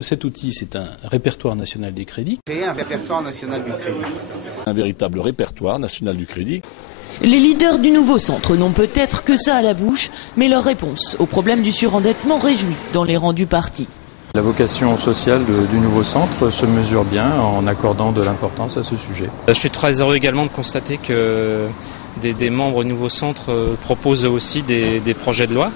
Cet outil, c'est un répertoire national des crédits. Créer un répertoire national du crédit. Un véritable répertoire national du crédit. Les leaders du nouveau centre n'ont peut-être que ça à la bouche, mais leur réponse au problème du surendettement réjouit dans les rangs du parti. La vocation sociale du nouveau centre se mesure bien en accordant de l'importance à ce sujet. Je suis très heureux également de constater que des membres du nouveau centre proposent aussi des projets de loi.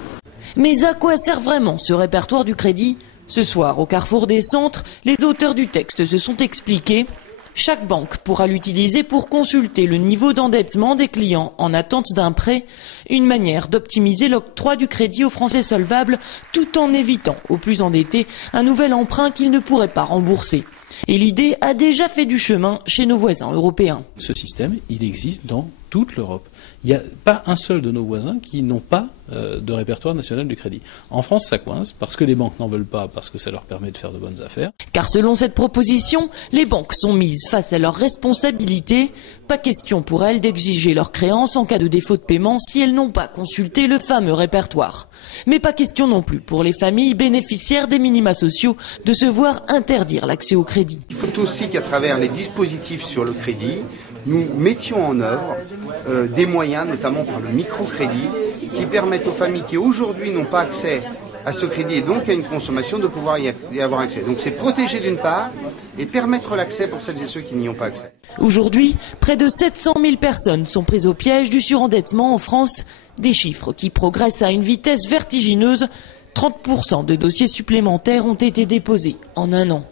Mais à quoi sert vraiment ce répertoire du crédit ? Ce soir, au carrefour des centres, les auteurs du texte se sont expliqués. Chaque banque pourra l'utiliser pour consulter le niveau d'endettement des clients en attente d'un prêt, une manière d'optimiser l'octroi du crédit aux Français solvables tout en évitant aux plus endettés un nouvel emprunt qu'ils ne pourraient pas rembourser. Et l'idée a déjà fait du chemin chez nos voisins européens. Ce système, il existe dans toute l'Europe. Il n'y a pas un seul de nos voisins qui n'ont pas de répertoire national du crédit. En France, ça coince parce que les banques n'en veulent pas, parce que ça leur permet de faire de bonnes affaires. Car selon cette proposition, les banques sont mises face à leurs responsabilités. Pas question pour elles d'exiger leurs créances en cas de défaut de paiement si elles n'ont pas consulté le fameux répertoire. Mais pas question non plus pour les familles bénéficiaires des minima sociaux de se voir interdire l'accès au crédit. Il faut aussi qu'à travers les dispositifs sur le crédit, nous mettions en œuvre des moyens, notamment par le microcrédit, qui permettent aux familles qui aujourd'hui n'ont pas accès à ce crédit et donc à une consommation de pouvoir y avoir accès. Donc c'est protéger d'une part et permettre l'accès pour celles et ceux qui n'y ont pas accès. Aujourd'hui, près de 700 000 personnes sont prises au piège du surendettement en France, des chiffres qui progressent à une vitesse vertigineuse. 30% de dossiers supplémentaires ont été déposés en un an.